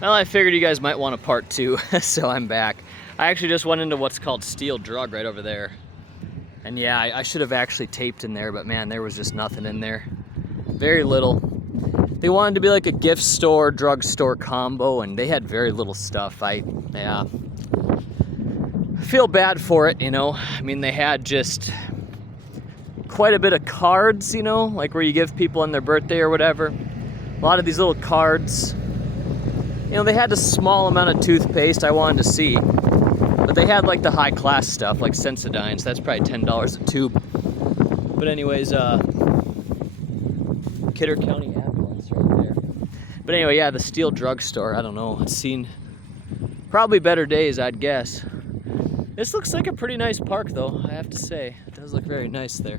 Well, I figured you guys might want a part two, so I'm back. I actually just went into what's called Steele Drug right over there. And yeah, I should have actually taped in there, but man, there was just nothing in there. Very little. They wanted to be like a gift store, drugstore combo, and they had very little stuff. I feel bad for it, you know. I mean, they had just quite a bit of cards, you know, like where you give people on their birthday or whatever. A lot of these little cards. You know, they had a small amount of toothpaste I wanted to see, but they had like the high class stuff, like Sensodyne, so that's probably $10 a tube. But anyways, Kidder County Ambulance right there. But anyway, yeah, the Steele Drug Store, I don't know, it's seen probably better days, I'd guess. This looks like a pretty nice park though, I have to say. It does look very nice there.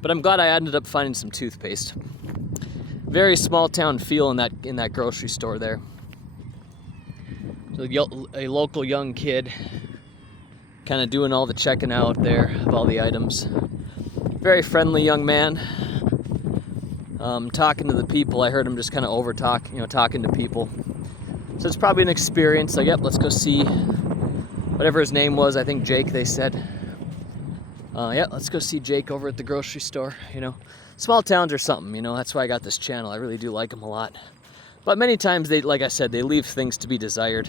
But I'm glad I ended up finding some toothpaste. Very small town feel in that grocery store there. So a local young kid kind of doing all the checking out there of all the items. Very friendly young man. Talking to the people. I heard him just kind of talking to people. So it's probably an experience. Like, yep, let's go see whatever his name was. I think Jake, they said. Yeah, let's go see Jake over at the grocery store, you know. Small towns are something, you know. That's why I got this channel. I really do like them a lot. But many times, like I said, they leave things to be desired.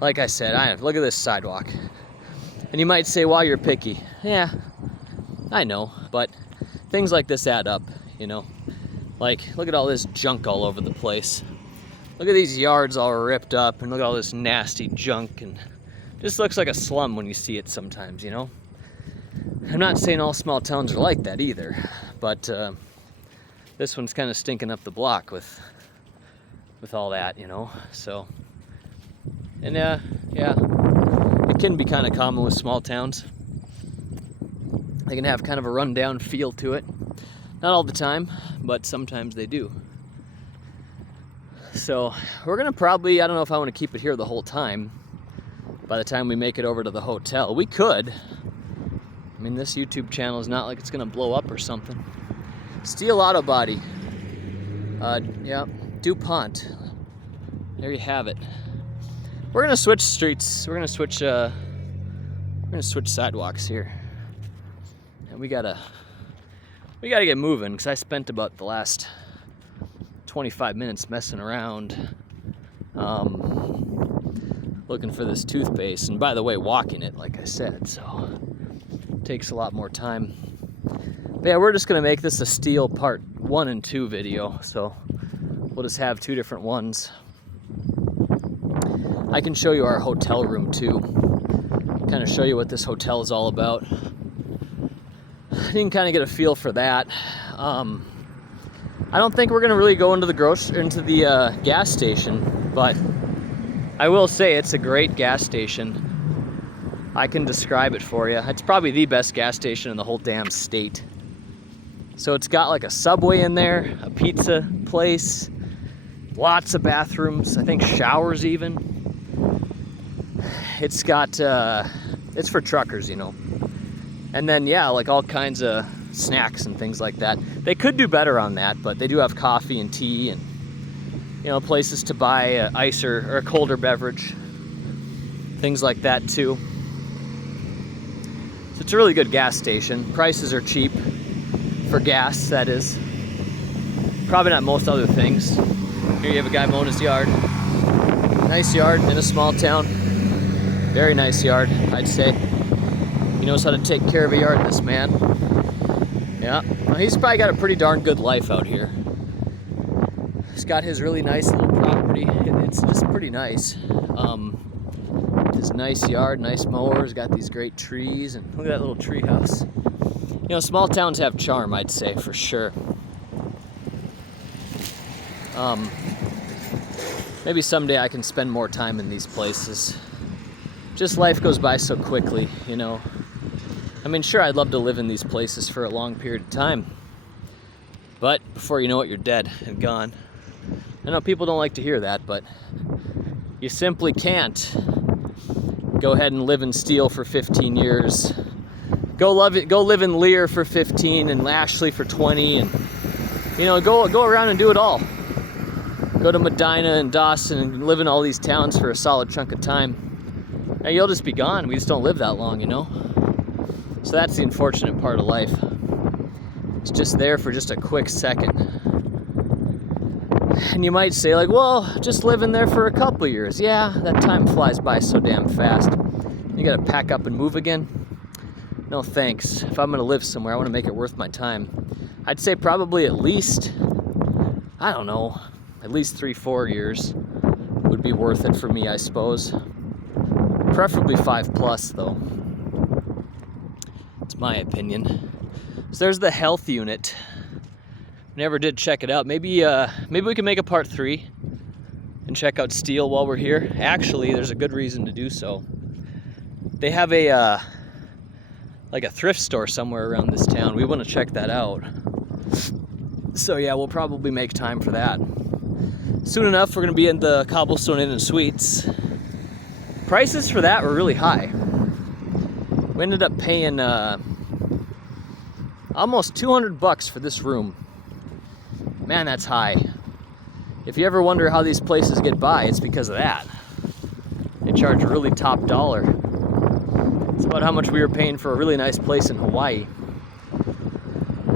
Like I said, look at this sidewalk. And you might say, well, you're picky. Yeah, I know. But things like this add up, you know. Like, look at all this junk all over the place. Look at these yards all ripped up. And look at all this nasty junk. And it just looks like a slum when you see it sometimes, you know. I'm not saying all small towns are like that either. But this one's kind of stinking up the block with all that, you know. So, and yeah, it can be kind of common with small towns. They can have kind of a rundown feel to it. Not all the time, but sometimes they do. So we're gonna probably, I don't know if I want to keep it here the whole time. By the time we make it over to the hotel, we could. I mean, this YouTube channel is not like it's gonna blow up or something. Steele Auto Body. Yeah, DuPont. There you have it. We're gonna switch streets. We're gonna switch sidewalks here. And we gotta get moving, because I spent about the last 25 minutes messing around looking for this toothpaste. And by the way, walking it, like I said, so it takes a lot more time. But yeah, we're just gonna make this a Steele part 1 and 2 video, so we'll just have 2 different ones. I can show you our hotel room too, kind of show you what this hotel is all about. You can kind of get a feel for that. I don't think we're gonna really go into the gas station, but I will say it's a great gas station. I can describe it for you. It's probably the best gas station in the whole damn state. So it's got like a Subway in there, a pizza place, lots of bathrooms, I think showers even. It's got, it's for truckers, you know. And then, yeah, like all kinds of snacks and things like that. They could do better on that, but they do have coffee and tea and, you know, places to buy ice or a colder beverage. Things like that too. So it's a really good gas station. Prices are cheap for gas, that is. Probably not most other things. Here you have a guy mowing his yard. Nice yard in a small town. Very nice yard, I'd say. He knows how to take care of a yard, this man. Yeah, well, he's probably got a pretty darn good life out here. He's got his really nice little property. It's just pretty nice. His nice yard, nice mowers, got these great trees, and look at that little tree house. You know, small towns have charm, I'd say, for sure. Maybe someday I can spend more time in these places. Just life goes by so quickly, you know. I mean, sure, I'd love to live in these places for a long period of time. But before you know it, you're dead and gone. I know people don't like to hear that, but you simply can't go ahead and live in Steele for 15 years. Go live in Lear for 15 and Ashley for 20, and you know, go around and do it all. go to Medina and Dawson and live in all these towns for a solid chunk of time, and you'll just be gone. We just don't live that long, you know? So that's the unfortunate part of life. It's just there for just a quick second. And you might say like, well, just living there for a couple years. Yeah, that time flies by so damn fast. You gotta pack up and move again. No thanks. If I'm gonna live somewhere, I wanna make it worth my time. I'd say probably at least, I don't know, at least 3-4 years would be worth it for me, I suppose. Preferably 5+ though. It's my opinion. So there's the health unit. Never did check it out. Maybe we can make a part 3 and check out Steele while we're here. Actually, there's a good reason to do so. They have a like a thrift store somewhere around this town. We want to check that out. So yeah, we'll probably make time for that. Soon enough, we're gonna be in the Cobblestone Inn and Suites. Prices for that were really high. We ended up paying almost $200 for this room. Man, that's high. If you ever wonder how these places get by, it's because of that. They charge a really top dollar. It's about how much we were paying for a really nice place in Hawaii.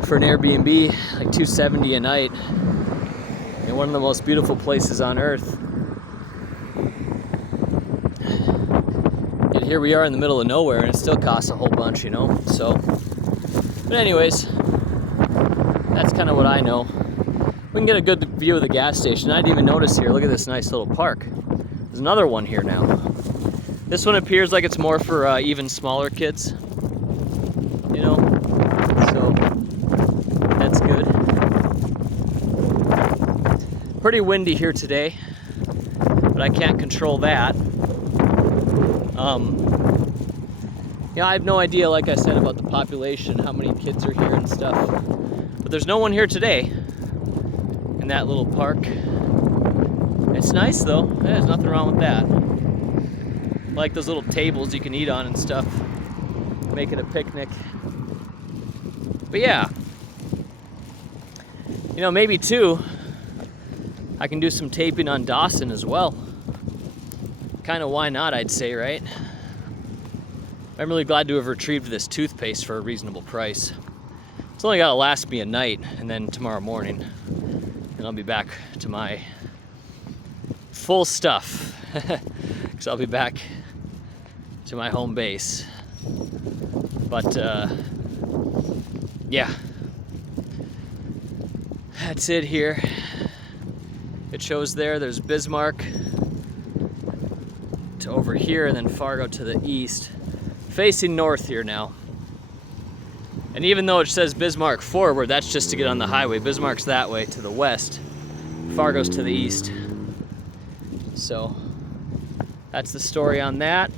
For an Airbnb, like $270 a night. In one of the most beautiful places on earth. And here we are in the middle of nowhere, and it still costs a whole bunch, you know? So, but anyways, that's kind of what I know. We can get a good view of the gas station. I didn't even notice here. Look at this nice little park. There's another one here now. This one appears like it's more for even smaller kids. You know? So, that's good. Pretty windy here today, but I can't control that. Yeah, I have no idea, like I said, about the population, how many kids are here and stuff. But there's no one here today. In that little park. It's nice though. Yeah, there's nothing wrong with that. I like those little tables you can eat on and stuff. Make it a picnic. But yeah. You know, maybe too, I can do some taping on Dawson as well. Kind of why not, I'd say, right? I'm really glad to have retrieved this toothpaste for a reasonable price. It's only gotta last me a night and then tomorrow morning. And I'll be back to my full stuff. Because I'll be back to my home base. But, yeah. That's it here. It shows there's Bismarck to over here, and then Fargo to the east. Facing north here now. And even though it says Bismarck forward, that's just to get on the highway. Bismarck's that way to the west. Fargo's to the east. So that's the story on that.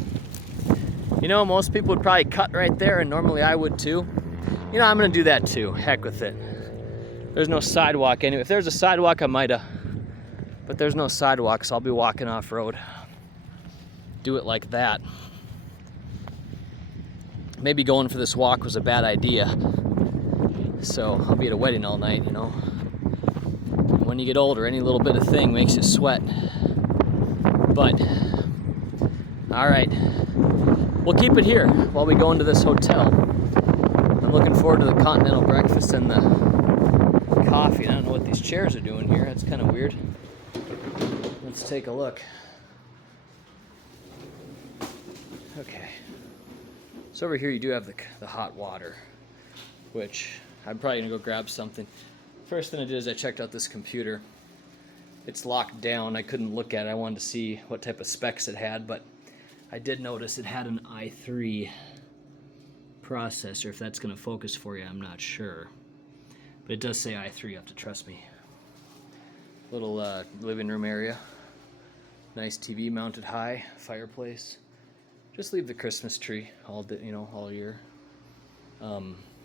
You know, most people would probably cut right there, and normally I would too. You know, I'm gonna do that too. Heck with it. There's no sidewalk anyway. If there's a sidewalk, I might've. But there's no sidewalk, so I'll be walking off-road. Do it like that. Maybe going for this walk was a bad idea. So I'll be at a wedding all night, you know. When you get older, any little bit of thing makes you sweat. But, all right. We'll keep it here while we go into this hotel. I'm looking forward to the continental breakfast and the coffee. I don't know what these chairs are doing here. That's kind of weird. Let's take a look. Okay. So over here you do have the hot water, which I'm probably gonna go grab something. First thing I did is I checked out this computer. It's locked down. I couldn't look at it. I wanted to see what type of specs it had, but I did notice it had an i3 processor. If that's gonna focus for you, I'm not sure. But it does say i3, you have to trust me. Little living room area. Nice TV mounted high, fireplace. Just leave the Christmas tree all year.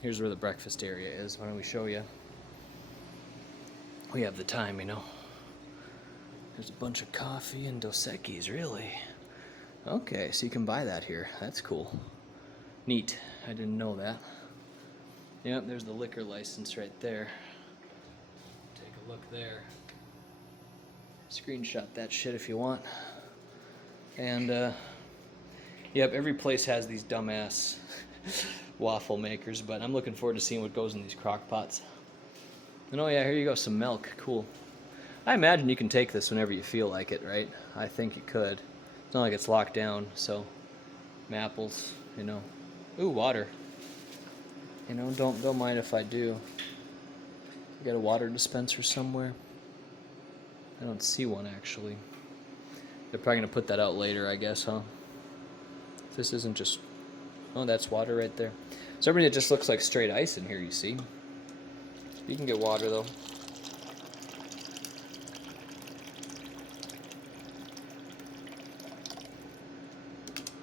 Here's where the breakfast area is. Why don't we show you? We have the time, you know. There's a bunch of coffee and Dos Equis, really. Okay, so you can buy that here. That's cool. Neat. I didn't know that. Yep, there's the liquor license right there. Take a look there. Screenshot that shit if you want. And yep, every place has these dumbass waffle makers, but I'm looking forward to seeing what goes in these crock pots. And oh yeah, here you go, some milk. Cool. I imagine you can take this whenever you feel like it, right? I think you could. It's not like it's locked down, so apples, you know. Ooh, water. You know, don't mind if I do. You got a water dispenser somewhere? I don't see one actually. They're probably gonna put that out later, I guess, huh? This isn't just. Oh, that's water right there. So everything just looks like straight ice in here, you see. You can get water though.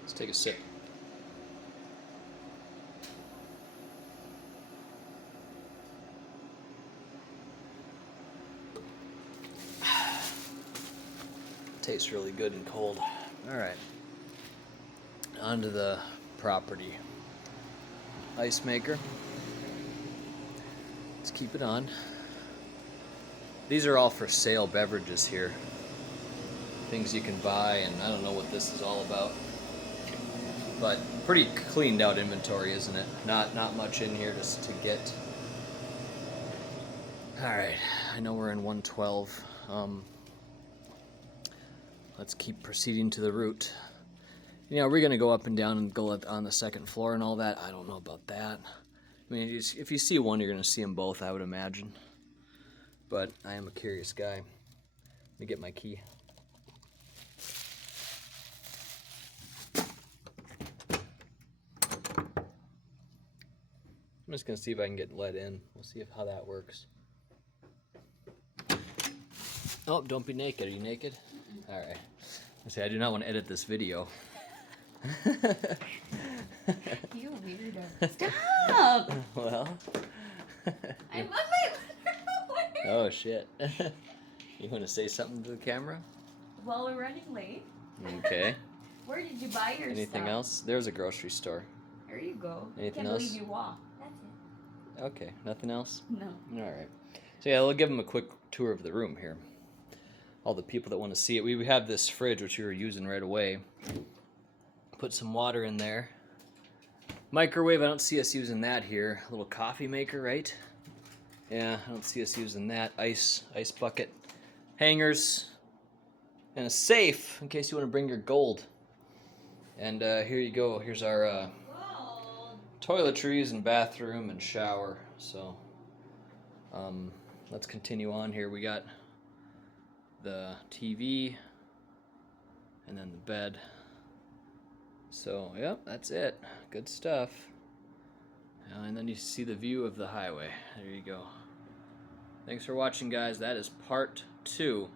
Let's take a sip. Tastes really good and cold. All right. Onto the property. Ice maker. Let's keep it on. These are all for sale beverages here. Things you can buy, and I don't know what this is all about. But pretty cleaned out inventory, isn't it? Not much in here just to get. All right, I know we're in 112. Let's keep proceeding to the route. You know, are we gonna go up and down and go on the second floor and all that? I don't know about that. I mean, if you see one, you're gonna see them both, I would imagine. But I am a curious guy. Let me get my key. I'm just gonna see if I can get let in. We'll see how that works. Oh, don't be naked. Are you naked? All right. I say I do not want to edit this video. You weirdo. Stop! Well. I'm on my underwear. Oh shit. You want to say something to the camera? Well, we're running late. Okay. Where did you buy your Anything stuff? else? There's a grocery store. There you go. Anything Can't else? believe you walked. That's it. Okay. Nothing else? No. All right. So yeah, we'll give them a quick tour of the room here. All the people that want to see it. We have this fridge, which we were using right away. Put some water in there. Microwave, I don't see us using that here. A little coffee maker, right? Yeah, I don't see us using that. Ice bucket. Hangers. And a safe, in case you want to bring your gold. And here you go. Here's our toiletries and bathroom and shower. So, let's continue on here. We got the TV and then the bed. So, yep, that's it. Good stuff. And then you see the view of the highway. There you go. Thanks for watching, guys. That is part 2